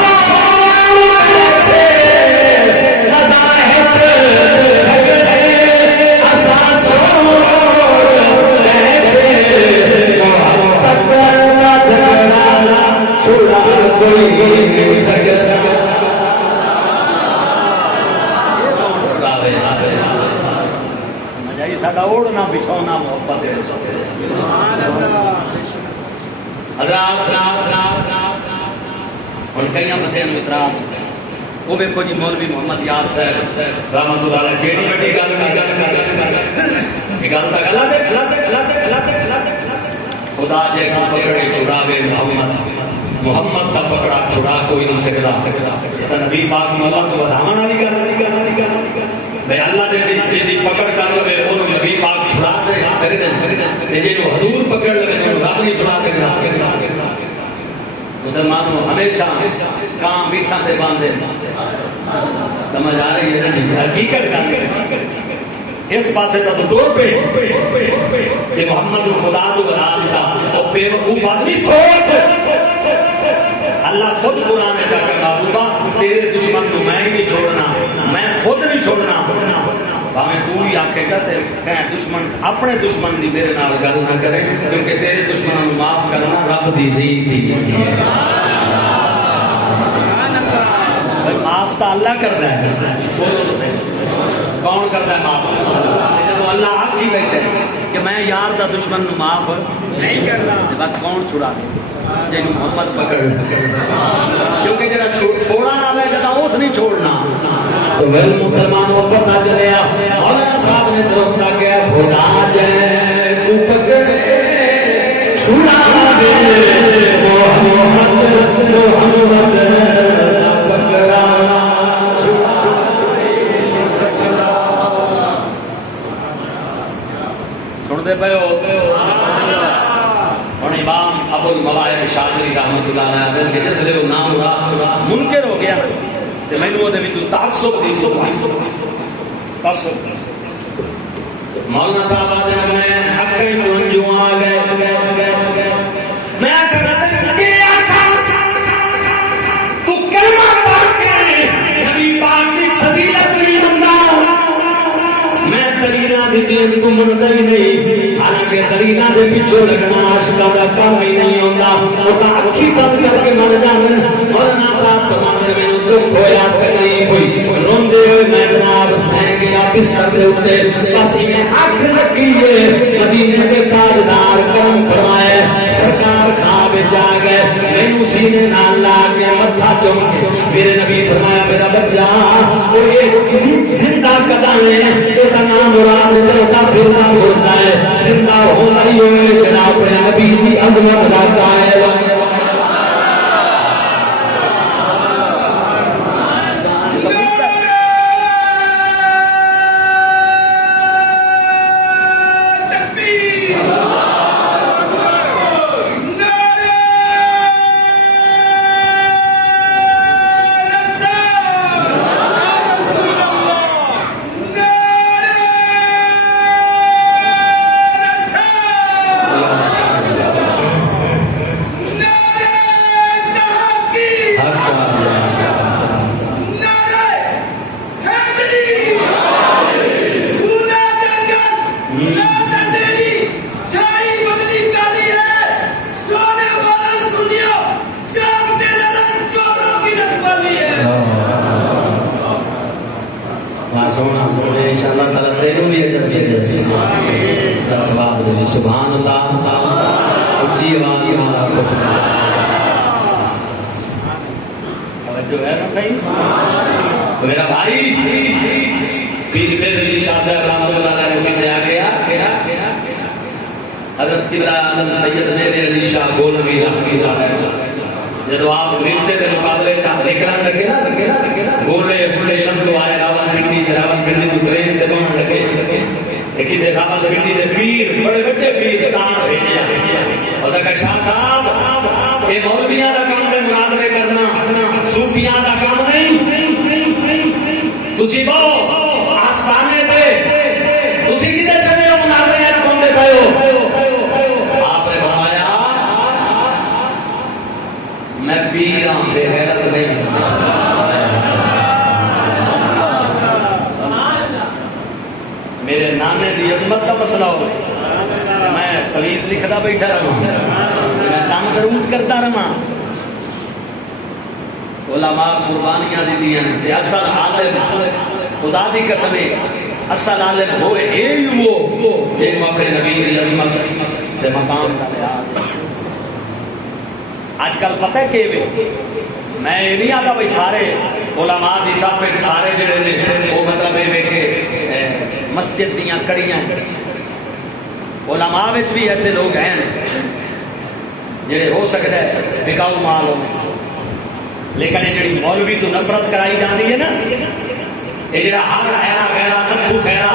کوئی نہیں سکتا ساڈا اوڑھنا بچھونا محبت ہے حضرات ہن کئی بندے نوں اعتراض وہ ویکھو جی مولوی محمد یاد صاحب رحمت اللہ علیہ کیڑی وڈی گل یہ گل تا غلط ہے خدا جے کو پکڑے چھڑاوے محمد محمد کا پکڑا چھڑا کوئی نہیں سکتا نبی پاک نو اللہ تو بدھاون والی گل بھئی اللہ جی پکڑ کر لے اونوں نبی پاک چھڑا دے سکدے جے جو حضور پکڑ لے اونوں رب نہیں چھڑا سکدا مسلمانوں ہمیشہ کام میٹھا تے باندھے سمجھ آ رہی ہے نا جی حقیقت گل اس پاسے تو دور پہ کہ محمد خدا تو بنا دیتا اور بے وقوف آدمی سوچ اللہ خود قرآن میں جا کے محبوبہ تیرے دشمن کو میں ہی نہیں چھوڑنا میں خود نہیں چھوڑنا باہیں تو ہی آکے جاتے کہیں دشمن اپنے دشمن دی میرے نال گل نہ کرے کیونکہ تیرے دشمنوں کو معاف کرنا رب دی ریت ہے معاف تو اللہ کرتا ہے کون کرتا ہے معاف جب اللہ آپ ہی بیٹھے کہ میں یار دا دشمن نو معاف نہیں کرنا بس کون چھڑا دے جنہوں محمد پکڑ کیونکہ جڑا چھوڑا نہ لے جدا اس نہیں چھوڑنا تو ویل مسلمانوں پتہ چلیا مولانا صاحب نے درست کیا خدا جائے کو پکڑے چھڑا دے محمد محمد پکڑا سن دے پے ہو اور امام ابو المواہب شاذلی رحمۃ اللہ علیہ کہ جس لے نام مراد منکر ہو گیا تے مینوں اودے وچ تعصب دی تعصب مولانا صاحب آتے ہیں میں حقی چونجو آ گئے میں کہتا کہ تو کلمہ پڑھ کے نبی پاک کی فضیلت نہیں مندا میں دلیلاں دتیاں تو مندا ہی نہیں حالانکہ دلیلاں دے پیچھے لگنا عاشقاں دا کام ہی نہیں ہوندا او تا اکھی بند کر کے مر جاندے مولانا صاحب فرماندے مینوں دکھ ہویا تکلیف ہوئی روندے ہوئے میں جناب سین گیا بستر دے اوتے بس میں اکھ لگی ہے مدینے دے تاجدار کرم فرمائے سرکار سینے نال لا کے متھا چوم کے میرے نبی فرمایا میرا بچہ وہ یہ زندہ قدم ہے یہ نام مراد چلتا پھرنا ہوتا ہے زندہ ہونا ہی ہے جناب نبی کی عظمت کا قائل سبحان اللہ اچھی آواز جو ہے نا صحیح تو میرا بھائی پیر پیر علی شاہ صاحب رحمۃ اللہ علیہ کے پیچھے آ گیا حضرت قبلہ عالم سید میر علی شاہ گولوی رحمۃ اللہ علیہ جب آپ ملتے تھے مقابلے چاہ نکلان لگے نا گولے اسٹیشن تو آئے راول پنڈی تو ٹرین تے بہن لگے کسی راول پنڈی دے پیر بڑے بڑے پیر تار بھیجیا اور کہا شاہ صاحب یہ مولویاں دا کام ہے مناظرے کرنا صوفیاں دا کام نہیں تسی بہو آستانے تے تسی کدھر چلے ہو مناظرے کون دے پئے ہو آپ نے فرمایا میں پیر ہوں بے غیرت نہیں میرے نانے دی عظمت کا مسئلہ ہو میں طویل لکھتا بیٹھا رہا میں کام درود کرتا رہا علماء قربانیاں دیتیاں تے اصل عالم خدا دی قسم اصل عالم ہوئے ہی وہ ایک اپنے نبی دی عظمت دے مقام کا لحاظ آج کل پتہ ہے کہ میں یہ نہیں آتا بھائی سارے علماء دی صاحب سارے جڑے نے وہ مطلب یہ کہ مسجد دیاں کڑیاں ہیں علماء وچ بھی ایسے لوگ ہیں جڑے ہو سکتا ہے بکاؤ مال ہو لیکن یہ جڑی مولوی تو نفرت کرائی جاتی ہے نا یہ جڑا ہر ایرا غیرا نتھو خیرا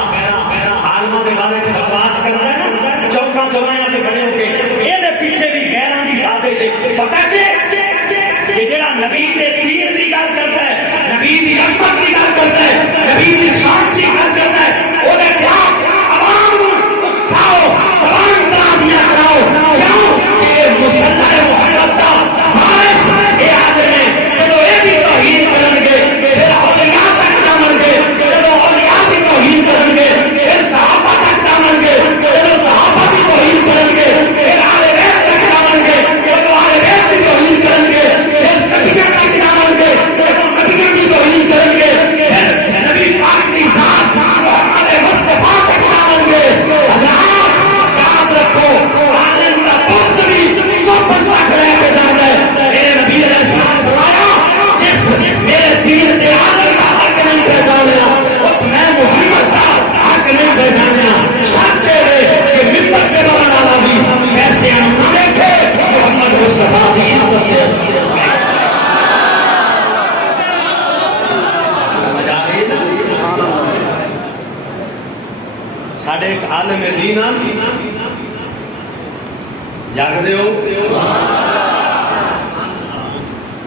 عالماں دے بارے بکواس کرتا ہے نا چوکاں چوراہاں تے کھڑے ہو کے یہ دے پیچھے بھی غیراں دی سازش ہے پتہ کہ جڑا نبی دے تیر دی گل کرتا ہے نبی دی عظمت دی گل کرتا ہے نبی دی شان دی گل کرتا ہے وہ دے خلاف عوام کو اکساؤ سوال ترازیاں کراؤ کیوں کہ مسلح محمد دا وارث اے آدھے نے جدو اے بھی توہین کرن گے پھر اولیاء تک نہ من گے جدو اولیاء بھی توہین کرن گے پھر صحابہ تک نہ من گے جدو صحابہ بھی توہین کرن گے پھر آل بیت تک نہ من گے جدو آل بیت بھی توہین کرن گے پھر نبیوں تک نہ من گے جدو نبیوں بھی توہین کرن گے پھر نبی پاک کی ذات محمد مصطفیٰ تک نہ من گے حضرات یاد رکھو عالم کا بغض بھی کفر تک رہ کے جاتا ہے میرے نبی علیہ السلام فرمایا جس میرے دین کے عالم کا حق نہیں پہچانا اس میں محمد کا حق نہیں پہچانا شرط ہے کہ ممبر پہ بڑھنے والا بھی ایسے ہم دیکھے محمد مصطفیٰ کی عزت دے ساڑھے ایک عالم دین جاگ دے ہو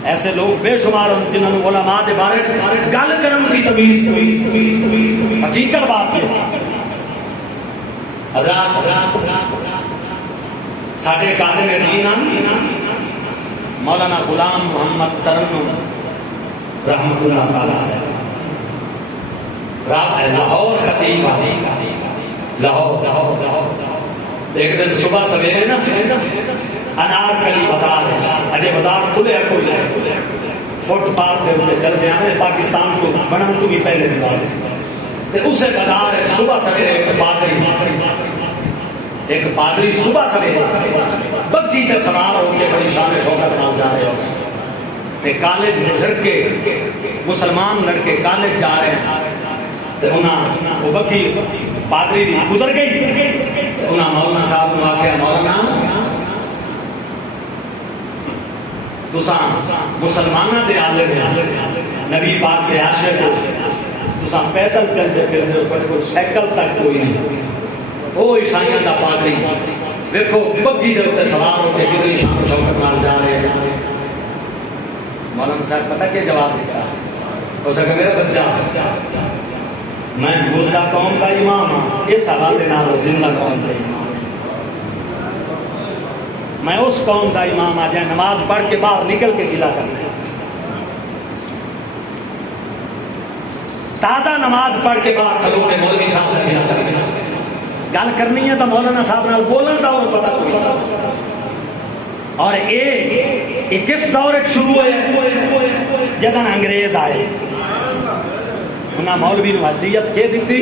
ایسے لوگ بے شمار ہیں جنہوں نے علماء دے بارے گل کرن کی تمیز حقیقت بات ہے حضرات ساڑھے ایک عالم دین مولانا غلام محمد ترنم رحمت اللہ تعالی لاہور خطیب لاہور ایک دن صبح سویرے نا انار کلی بازار ہے اجے بازار کھلے کوئی ہے فٹ پاتھ دے اوپر چل گیا میں پاکستان کو بنن تو بھی پہلے دی بات ہے اسے بازار ہے صبح سویرے ایک پادری صبح سویرے بگی تے سوار ہو کے بڑی شان شوکت نال جا رہے ہو کالج لڑکے مسلمان لڑکے کالج جا رہے ہیں وہ بکی پادری دی گزر گئی. انہاں مولانا صاحب نے آخیا مولانا تساں مسلمانوں دے عالم نبی پاک دے عاشق ہو, تساں پیدل چلتے پھرتے ہو, تھوڑے کو سائیکل تک کوئی نہیں. وہ عیسائیاں دا پادری دیکھو بگی دے اتنے سوار ہو کے کتنی شان شوکت نال جا رہے ہیں. مولانا صاحب پتہ کیا جواب دیتا, ہو سکے میرا بچہ میں مردہ قوم کا امام ہوں, اس حوالے نال زندہ قوم کا امام ہوں. میں اس قوم کا امام آ جائے نماز پڑھ کے باہر نکل کے گلا کرنا ہے, تازہ نماز پڑھ کے باہر کھلو کے مولوی صاحب کا گلا کرنا. گل کرنی ہے تو مولانا صاحب نال بولنا تھا وہ پتہ کوئی. اور یہ کس دور شروع ہے جدن انگریز آئے. انہاں مولوی نو وصیت کے دیتی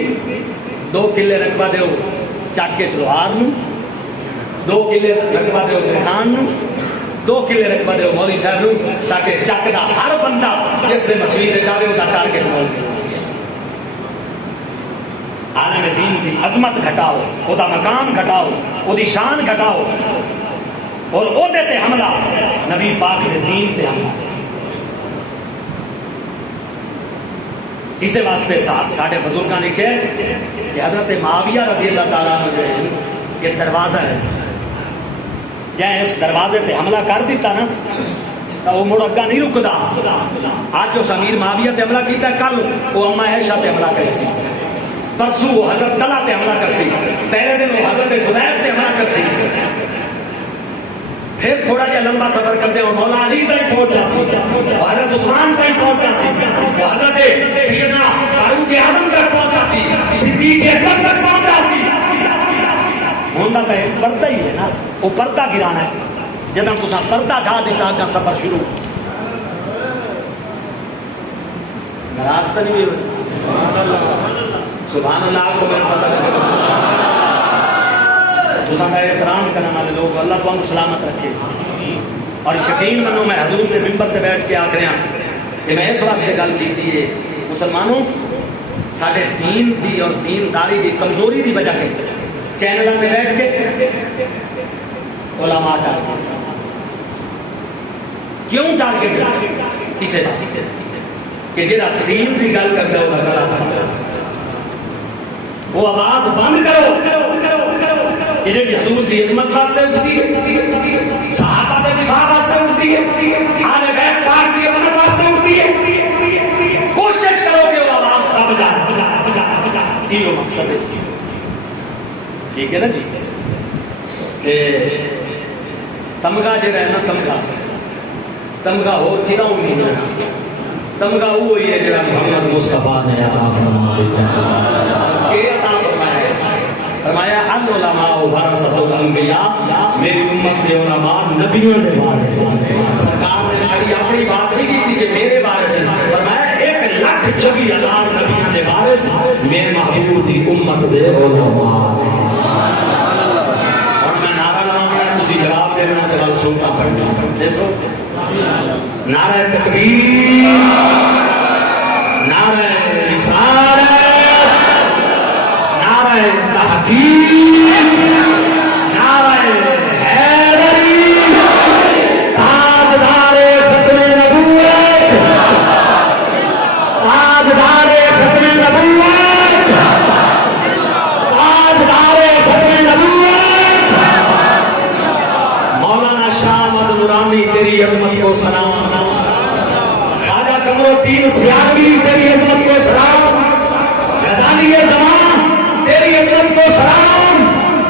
2 کلے رقبہ دیو چک کے چلوہار نو, 2 کلے رقبہ دیو درخان نو, 2 کلے رقبہ دیو مولوی صاحب نو, تاکہ چک دا ہر بندہ جس نے مسجد جاوے وہ ٹارگٹ مولوی. عالم دین کی عظمت گھٹاؤ, وہ دا مقام گھٹاؤ, وہ دی شان گھٹاؤ, اور او دے تے حملہ نبی پاک دے دین تے حملہ. اسی واسطے ساڈے بزرگاں نے لکھے کہ حضرت معاویہ رضی اللہ تعالیٰ عنہ جو ہے یہ دروازہ ہے, جائیں اس دروازے تے حملہ کر دیتا نا تو وہ مڑ اگا نہیں رکدا. آج جو امیر معاویہ تے حملہ کیتا ہے, کل وہ اما عائشہ تے حملہ کرے سی, پرسوں وہ حضرت طلحہ تے حملہ کر سی, پہلے دن وہ حضرت زبیر تے حملہ کر سی, پھر تھوڑا جہا لمبا سفر کرتے وہ مولا علی تک پہنچا سی, حضرت عثمان تک پہنچا سی, وہ حضرت سیدنا فاروق اعظم تک پہنچا سی, صدیق اکبر تک پہنچا سی. ہوندہ تو ایک پردہ ہی ہے نا, وہ پردہ گرانا ہے. جب ہم تساں پردہ ڈھا دیتا اگا سفر شروع. ناراض تو نہیں ہوئے سبحان اللہ کو میرا پتہ لگے. تساں کا احترام کرنے والے لوگ اللہ تو ہم سلامت رکھے. اور یقین منو میں حضور کے ممبر تے بیٹھ کے آکھ رہا کہ میں اس واسطے گل کی ہے مسلمانوں سارے دین دی اور دینداری دی کمزوری دی وجہ کے چینلوں تے بیٹھ کے علماء ٹارگٹ کیوں ٹارگٹ اسے کہ جہاں دین کی گل کرتا ہے وہ گلا وہ آواز بند کرو. یہ جی حضور دی عظمت واسطے اٹھتی ہے, صحابہ دے دفاع واسطے اٹھتی ہے, آل بیت پاک دی عظمت واسطے اٹھتی ہے. کوشش کرو کہ وہ آواز دب جائے. یہ مقصد ہے. ٹھیک ہے نا جی. تمغہ جڑا ہے نا تمغہ ہو کدوں نہیں ملنا. تمغہ وہی ہے جڑا محمد مصطفیٰ نے عطا فرمایا العلماء ورثۃ الانبیاء. میری امت دے علماء نبیوں دے وارث ہیں. سرکار نے خالی اپنی بات نہیں کی کہ میرے وارث ہیں, فرمایا 1,24,000 نبیوں دے وارث میرے محبوب دی امت دے علماء. اور میں نعرہ لاؤں تسی جواب دے دینا تے گل سنتا پڑھنا. دیکھو نعرہ تکبیر, نعرہ رسالت, نعرہ تحقیق, نعرہ حیدری, تاجدار ختم نبوت, تاجدار ختم نبوت, تاجدار ختم نبوت. مولانا شاہ احمد نورانی تیری عظمت کو سلام. خواجہ قمر الدین سیالوی تیری عظمت کو سلام. غزالی زمان تیری عظمت کو سلام.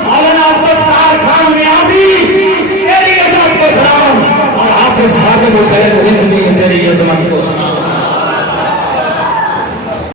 مولانا عبدالستار خان نیازی تیری عظمت کو سلام. اور حافظ حاتم حسین حزبی تیری عظمت